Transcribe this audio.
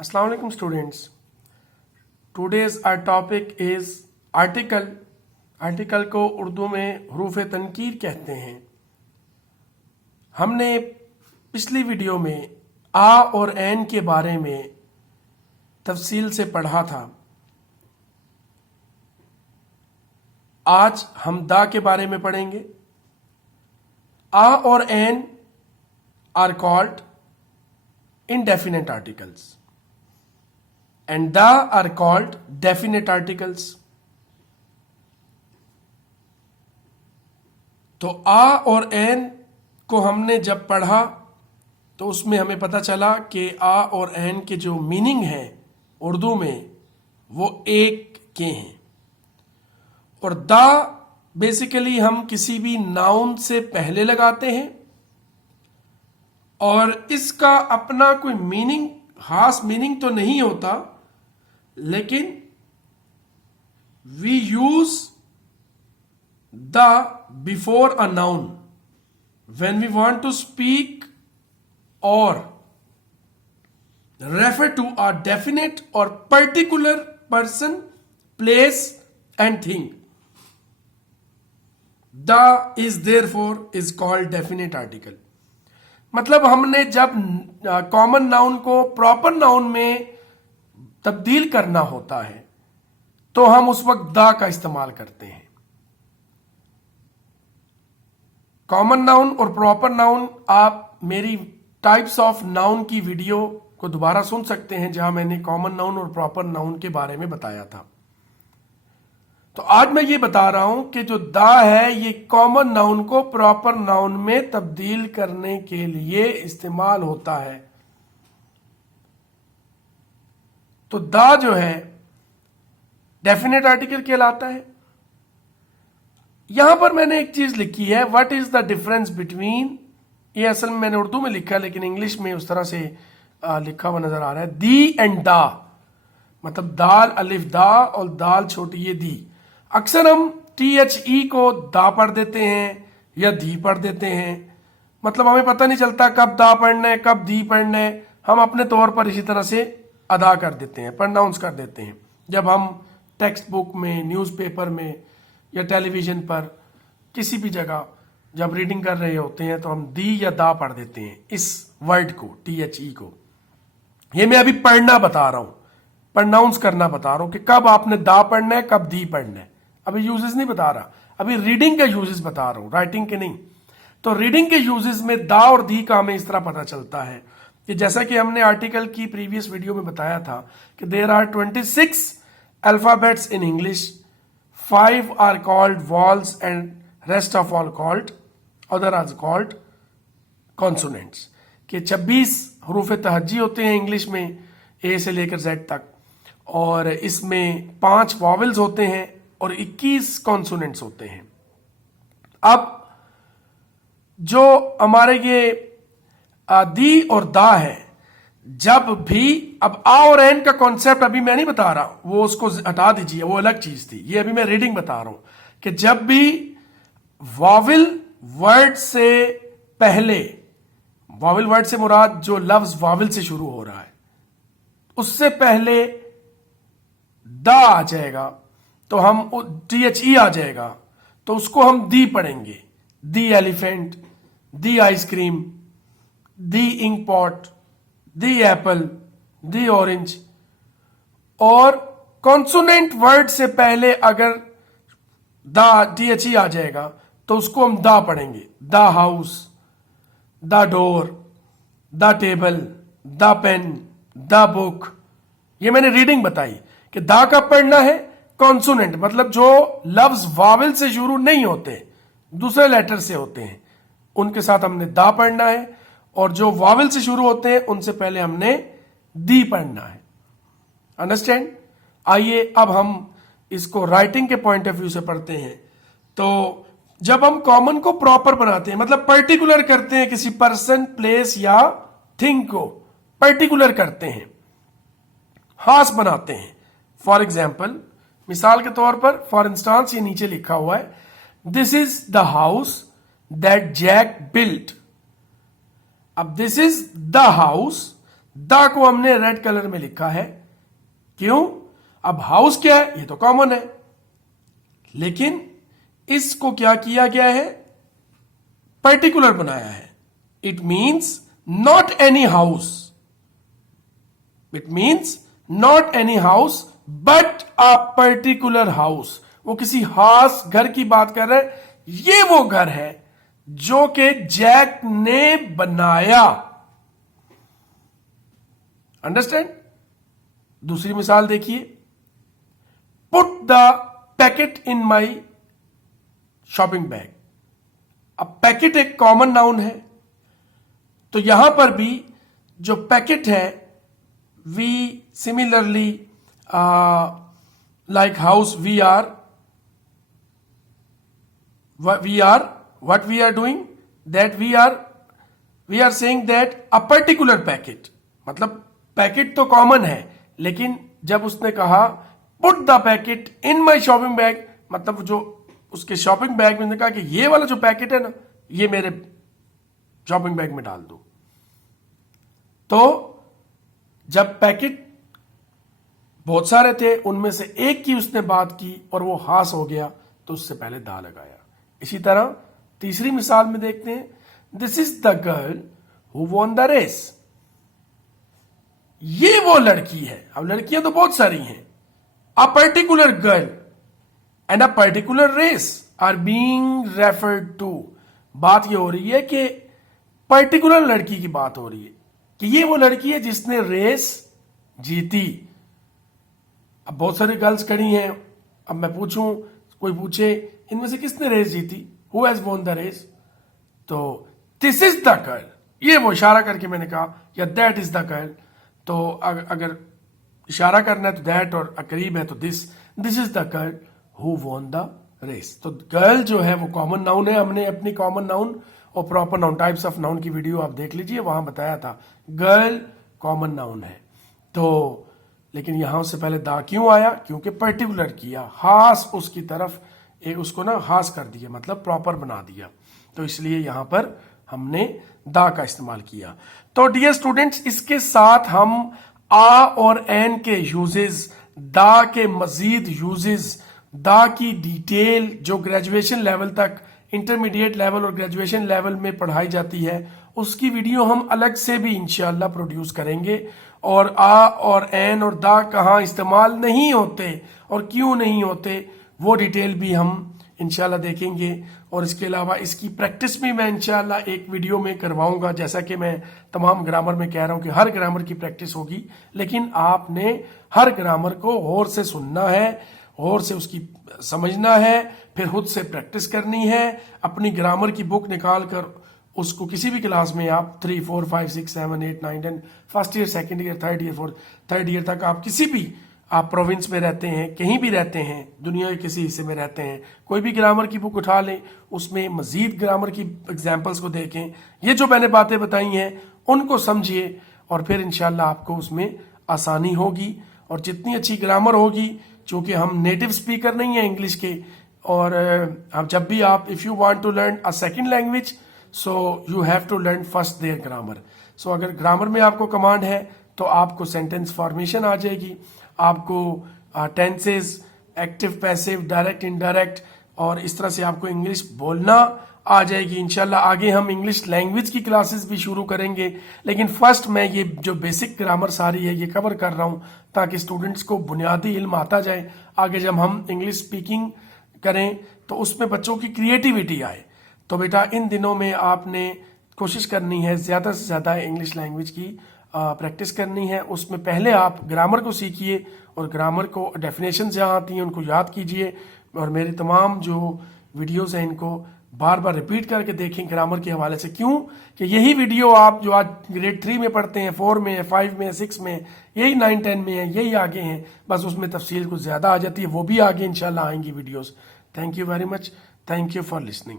Assalamu alaikum students. Today's our topic is article. Article को उर्दू में हरूफ तनकीर कहते हैं। हमने पिछली वीडियो में आ और ऐन के बारे में तफसील से पढ़ा था। आज हम दा के बारे में पढ़ेंगे। आ और an are called indefinite articles and da are called definite articles. तो आ और एन को हमने जब पढ़ा तो उसमें हमें पता चला कि आ और एन के जो मीनिंग है उर्दू में वो एक के हैं। और दा बेसिकली हम किसी भी नाउन से पहले लगाते हैं और इसका अपना कोई मीनिंग, खास मीनिंग तो नहीं होता, लेकिन we use the before a noun when we want to speak और रेफर टू अ डेफिनेट और particular person, place and thing. The is therefore is called definite article. मतलब हमने जब कॉमन नाउन को प्रॉपर नाउन में तब्दील करना होता है तो हम उस वक्त दा का इस्तेमाल करते हैं। कॉमन नाउन और प्रॉपर नाउन आप मेरी टाइप्स ऑफ नाउन की वीडियो को दोबारा सुन सकते हैं जहां मैंने कॉमन नाउन और प्रॉपर नाउन के बारे में बताया था। तो आज मैं ये बता रहा हूं कि जो दा है ये कॉमन नाउन को प्रॉपर नाउन में तब्दील करने के लिए इस्तेमाल होता है। तो दा जो है डेफिनेट आर्टिकल कहलाता है। यहां पर मैंने एक चीज लिखी है, what is the difference between, ये असल में मैंने उर्दू में लिखा है लेकिन इंग्लिश में उस तरह से लिखा हुआ नजर आ रहा है। दी एंड दा, मतलब दाल अलिफ दा और दाल छोटी ये दी। अक्सर हम THE को दा पढ़ देते हैं या दी पढ़ देते हैं, मतलब हमें पता नहीं चलता कब दा पढ़ना है कब दी पढ़ना है। हम अपने तौर पर इसी तरह से अदा कर देते हैं, प्रोनाउंस कर देते हैं। जब हम टेक्स्ट बुक में, न्यूज़पेपर में या टेलीविजन पर किसी भी जगह जब रीडिंग कर रहे होते हैं तो हम दी या दा पढ़ देते हैं इस वर्ड को, THE को। ये मैं अभी पढ़ना बता रहा हूं, प्रोनाउंस करना बता रहा हूं कि कब आपने दा पढ़ना है कब दी पढ़ना है। अभी यूजेस नहीं बता रहा, अभी रीडिंग के यूजेस बता रहा हूं, राइटिंग के नहीं। तो रीडिंग के यूजेस में दा और दी का हमें इस तरह पता चलता है कि जैसा कि हमने आर्टिकल की प्रीवियस वीडियो में बताया था कि there are 26 alphabets in English, 5 are called vowels and rest of all called other are called consonants. कि 26 हरूफ तहज्जी होते हैं इंग्लिश में ए से लेकर जेड तक, और इसमें 5 वॉवेल्स होते हैं और 21 कॉन्सोनेंट्स होते हैं। अब जो हमारे ये दी और दा है, जब भी, अब आ और एन का कॉन्सेप्ट अभी मैं नहीं बता रहा, वो उसको हटा दीजिए, वो अलग चीज थी। ये अभी मैं रीडिंग बता रहा हूं कि जब भी वॉवेल वर्ड से पहले, वॉवेल वर्ड से मुराद जो लफ्ज वॉवेल से शुरू हो रहा है, उससे पहले दा आ जाएगा तो हम THE आ जाएगा तो उसको हम दी पढ़ेंगे। The elephant, the ice cream, the ink pot, the apple, the orange. और कॉन्सोनेंट वर्ड से पहले अगर दा THE आ जाएगा तो उसको हम दा पढ़ेंगे। The house, the door, the table, the pen, the book. ये मैंने रीडिंग बताई कि दा का पढ़ना है कॉन्सोनेंट, मतलब जो लफ्ज वावेल से शुरू नहीं होते, दूसरे लेटर से होते हैं, उनके साथ हमने दा पढ़ना है, और जो वावेल से शुरू होते हैं उनसे पहले हमने दी पढ़ना है। अंडरस्टैंड? आइए अब हम इसको राइटिंग के पॉइंट ऑफ व्यू से पढ़ते हैं। तो जब हम कॉमन को प्रॉपर बनाते हैं, मतलब पर्टिकुलर करते हैं, किसी पर्सन, प्लेस या थिंग को पर्टिकुलर करते हैं, खास बनाते हैं। फॉर एग्जाम्पल, मिसाल के तौर पर, फॉर इंस्टांस ये नीचे लिखा हुआ है, this is the house that Jack built. अब this is the house the को हमने रेड कलर में लिखा है। क्यों? अब हाउस क्या है, ये तो कॉमन है, लेकिन इसको क्या किया गया है, पर्टिकुलर बनाया है। It means not any house, it means not any house but a particular house. वो किसी खास घर की बात कर रहे हैं, ये वो घर है जो कि जैक ने बनाया। अंडरस्टैंड? दूसरी मिसाल देखिए, put the packet in my shopping bag. अब पैकेट एक कॉमन नाउन है, तो यहां पर भी जो पैकेट है, we similarly like house, we are what we are doing, that we are saying that a particular packet, मतलब पैकेट तो कॉमन है, लेकिन जब उसने कहा put the packet in my shopping bag, मतलब जो उसके शॉपिंग बैग में, उसने कहा कि ये वाला जो पैकेट है ना, ये मेरे शॉपिंग बैग में डाल दो। तो जब पैकेट बहुत सारे थे, उनमें से एक की उसने बात की और वो हास हो गया, तो उससे पहले दा लगाया। इसी तरह तीसरी मिसाल में देखते हैं, this is the girl who won the race. ये वो लड़की है। अब लड़कियां तो बहुत सारी हैं। A particular girl and a particular race are being referred to. बात ये हो रही है कि पर्टिकुलर लड़की की बात हो रही है, कि ये वो लड़की है जिसने रेस जीती। अब बहुत सारी गर्ल्स खड़ी हैं, अब मैं पूछूं, कोई पूछे इनमें से किसने रेस जीती, who has won the race, तो दिस इज द गर्ल, ये वो इशारा करके मैंने कहा, या दैट इज द गर्ल। तो अगर इशारा करना है तो दैट, और करीब है तो this is the girl who won the race. तो गर्ल जो है वो कॉमन नाउन है। हमने अपनी कॉमन नाउन और proper noun, types of noun की वीडियो आप देख लीजिए, वहां बताया था गर्ल कॉमन नाउन है। तो लेकिन यहां से पहले दा क्यों आया? क्योंकि पर्टिकुलर किया, खास उसकी तरफ एक उसको ना खास कर दिया, मतलब प्रॉपर बना दिया, तो इसलिए यहां पर हमने दा का इस्तेमाल किया। तो डियर स्टूडेंट्स, इसके साथ हम आ और एन के यूजेस, दा के मजीद यूजेस, दा की डिटेल जो ग्रेजुएशन लेवल तक, इंटरमीडिएट लेवल और ग्रेजुएशन लेवल में पढ़ाई जाती है, उसकी वीडियो हम अलग से भी इंशाल्लाह प्रोड्यूस करेंगे। और आ और एन और दा कहाँ इस्तेमाल नहीं होते और क्यों नहीं होते, वो डिटेल भी हम इंशाल्लाह देखेंगे। और इसके अलावा इसकी प्रैक्टिस भी मैं इंशाल्लाह एक वीडियो में करवाऊंगा। जैसा कि मैं तमाम ग्रामर में कह रहा हूं कि हर ग्रामर की प्रैक्टिस होगी, लेकिन आपने हर ग्रामर को गौर से सुनना है, गौर से उसकी समझना है, फिर खुद से प्रैक्टिस करनी है। अपनी ग्रामर की बुक निकाल कर उसको किसी भी क्लास में आप 3, 4, 5, 6, 7, 8, 9, 10, first year, second year, third year, fourth, third year तक आप किसी भी, आप प्रोविंस में रहते हैं, कहीं भी रहते हैं, दुनिया के किसी हिस्से में रहते हैं, कोई भी ग्रामर की बुक उठा लें, उसमें मजीद ग्रामर की एग्जाम्पल्स को देखें, ये जो मैंने बातें बताई हैं उनको समझिए, और फिर इंशाल्लाह आपको उसमें आसानी होगी। और जितनी अच्छी ग्रामर होगी, चूंकि हम नेटिव स्पीकर नहीं है इंग्लिश के, और अब जब भी आप, if you want to learn a second language, so you have to learn first their grammar. So अगर ग्रामर में आपको कमांड है तो आपको सेंटेंस फॉर्मेशन आ जाएगी, आपको tenses, active, passive, direct, indirect, और इस तरह से आपको इंग्लिश बोलना आ जाएगी। इंशाल्लाह आगे हम इंग्लिश लैंग्वेज की क्लासेस भी शुरू करेंगे, लेकिन फर्स्ट मैं ये जो बेसिक ग्रामर सारी है ये कवर कर रहा हूँ ताकि स्टूडेंट्स को बुनियादी इल्म आता जाए। आगे जब हम इंग्लिश स्पीकिंग करें तो उसमें बच्चों की क्रिएटिविटी आए। तो बेटा इन दिनों में आपने कोशिश करनी है ज़्यादा से ज़्यादा इंग्लिश लैंग्वेज की प्रैक्टिस करनी है। उसमें पहले आप ग्रामर को सीखिए, और ग्रामर को डेफिनेशन जहाँ आती हैं उनको याद कीजिए, और मेरे तमाम जो वीडियोस हैं इनको बार बार रिपीट करके देखें ग्रामर के हवाले से। क्यों कि यही वीडियो आप जो आज ग्रेड 3 में पढ़ते हैं, 4 में, 5 में, 6 में, यही 9, 10 में है, यही आगे हैं, बस उसमें तफसील कुछ ज़्यादा आ जाती है, वो भी आगे इंशाल्लाह आएंगी videos. Thank you very much, thank you for listening.